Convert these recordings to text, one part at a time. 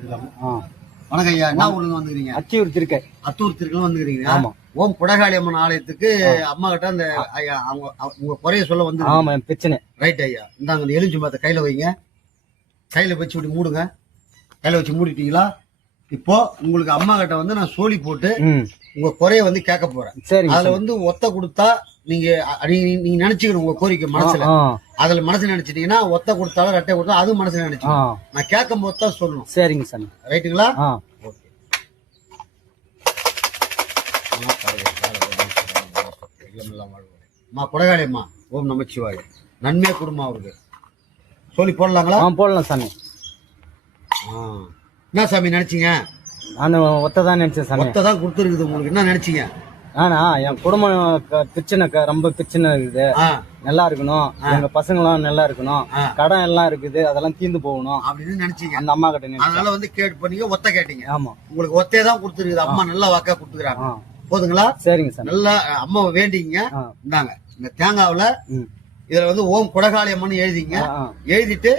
வணக்கம் ஐயா, என்ன ஊர்ல வந்துக்கிறீங்க? அத்தியூர் திருக்கை. அத்தூர் திருக்கெல்லாம் வந்துக்கிறீங்க. ஆமா. ஓம் குடகாளி அம்மன் ஆலயத்துக்கு அம்மா கிட்ட அந்த ஐயா உங்க குறைய சொல்ல வந்து. ஆமா, பிரச்சனை. ரைட் ஐயா, இந்தாங்க அந்த எலுமிச்சை மரத்தை கையில வைங்க. கையில வச்சு இப்படி மூடுங்க. கையில வச்சு மூடிட்டீங்களா? இப்போ உங்களுக்கு அம்மா கிட்ட வந்து நான் சோழி போட்டு உங்க குறைய வந்து கேட்க போறேன். சரி. அதுல வந்து ஒத்த கொடுத்தா நீங்க நீங்க நினைச்சுக்கணும் உங்க கோரிக்கை மனசுல. அதுல மனசுல நினைச்சிட்டீங்கன்னா ஒத்த கொடுத்தாலும் ரெட்டை கொடுத்தா அதுவும் மனசுல நினைச்சுக்கணும். நான் கேட்கும் போது தான் சொல்லணும். சரிங்க சாமி. ரைட்டுங்களா? ஓகே. அம்மா குடகாளி அம்மா, ஓம் நமச்சிவாய, நன்மையா குடும்பம் அவருக்கு சொல்லி போடலாங்களா? போடலாம் சாமி. என்ன சாமி நினைச்சீங்க? நான் ஒத்ததான் நினைச்சேன் சாமி. ஒத்ததான் கொடுத்துருக்குது உங்களுக்கு. என்ன நினைச்சீங்க? ஆனா என் குடும்பம் பிரச்சனை, ரொம்ப பிரச்சனை இருக்குது. நல்லா இருக்கணும், எங்க பசங்களும் நல்லா இருக்கணும், கடன் எல்லாம் இருக்குது, அதெல்லாம் தீர்ந்து போகணும் அப்படின்னு நினைச்சீங்க. அந்த அம்மா கிட்ட அதனால வந்து கேட்டு பண்ணீங்க, ஒத்த கேட்டீங்க. ஆமா, உங்களுக்கு ஒத்தையே தான் கொடுத்துருக்குது. அம்மா நல்லா வாக்கா கொடுத்துக்கிறாங்க. போதுங்களா? சரிங்க சார். நல்லா அம்மாவை வேண்டிங்க. இந்தாங்க இந்த தேங்காவில இதுல வந்து ஓம் குடகாளி அம்மன் எழுதிங்க. எழுதிட்டு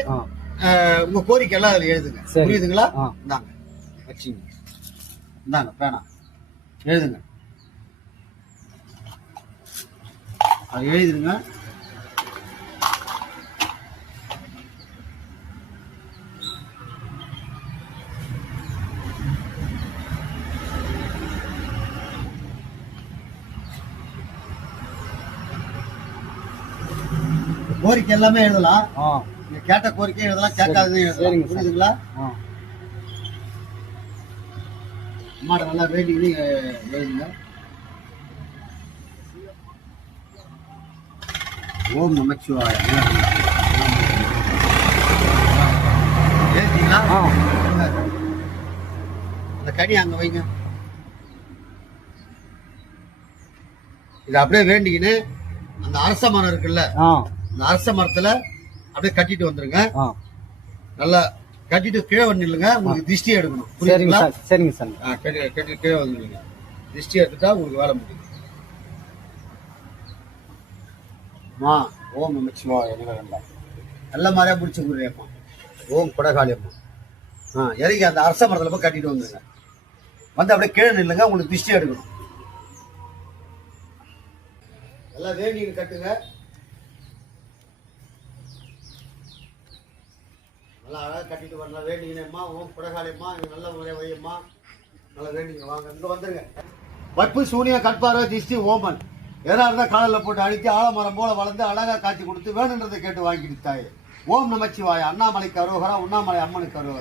உங்க கோரிக்கை எல்லாம் அதுல எழுதுங்க. புரியுதுங்களா? இந்தாங்க வச்சுங்க. இந்தாங்க பேனா எழுதுங்க. அது எழுதிருங்க. கோரிக்கை எல்லாமே எழுதலாம். நீங்க கேட்ட கோரிக்கை எழுதலாம், கேட்காதது எழுதலாம். புரியுதுங்களா? அம்மாட்ட நல்லா வேண்டி எழுதுங்க. ஓம் நமச்சிவாய. எழுதிங்களா? அந்த கனி அங்க வைங்க. இதை அப்படியே வேண்டிக்கின்னு அந்த அரச மரம் இருக்குல்ல, அந்த அரச மரத்துல அப்படியே கட்டிட்டு வந்துருங்க. நல்லா கட்டிட்டு கீழே வந்துடுங்க. உங்களுக்கு திருஷ்டி எடுக்கணும். புரியுதுங்களா? சரிங்க சார். கட்டி கீழே வந்துடுங்க. திருஷ்டி எடுத்துட்டா உங்களுக்கு வேலை முடியும். ஓம் நமச்சிவாய. நல்ல மாதிரியா பிடிச்சி கொடுறேம்மா. ஓம் குடகாளி அம்மா. இறங்கி அந்த அரச மரத்துல போய் கட்டிட்டு வந்துருங்க. வந்து அப்படியே கீழே நில்லுங்க. உங்களுக்கு திருஷ்டி எடுக்கணும். எல்லாம் வேண்டிங்க கட்டுங்க. நல்லா அழகாக கட்டிட்டு வரலாம். வேண்டிங்கம்மா. ஓம் குடகாளியம்மா, நல்ல முறையை வையம்மா. நல்லா வேண்டிங்க. வாங்க இங்க வந்துருங்க. வப்பு சூனியம் கட்பாரோ திருஷ்டி ஓமன் எதா இருந்தா காலில் போட்டு அழித்து ஆலமரம் போல வளர்ந்து அழகா காட்சி கொடுத்து வேணுன்றதை கேட்டு வாங்கிட்டு தாயே. ஓம் நமச்சிவாய. அண்ணாமலைக்கு அரோகரா, உண்ணாமலை அம்மனுக்கு அரோகரா.